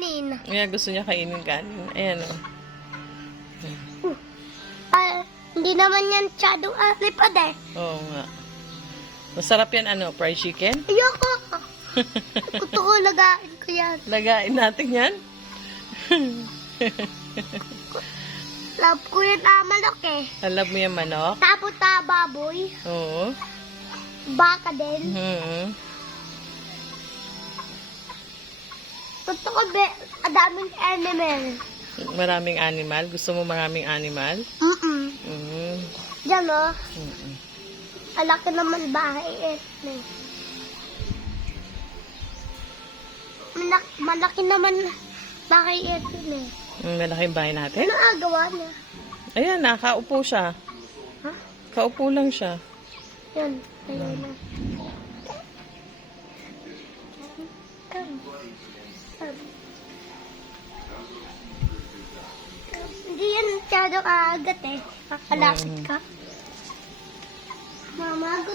kanin. Kaya gusto niya kainin kanin. Ayan o. Hindi naman yan tsadong alipad eh. Oo nga. Masarap yan fried chicken? Ayoko. Gusto ko lagain ko yan. Lagain natin yan? Love ko yan manok eh. Alam mo yung manok? Tapos baboy. Oo. Baka din. Gusto ko adaming animal. Maraming animal? Gusto mo maraming animal? Diyan o. Alaki naman bahay eh. Malaki naman bahay eh. Malaking bahay natin? Ano ang gawa niya? Ayan, nakaupo siya. Ha? Kaupo lang siya. Yan. Ayun na. Hindi yan masyado kaagat eh. Kakalapit ka. Mama,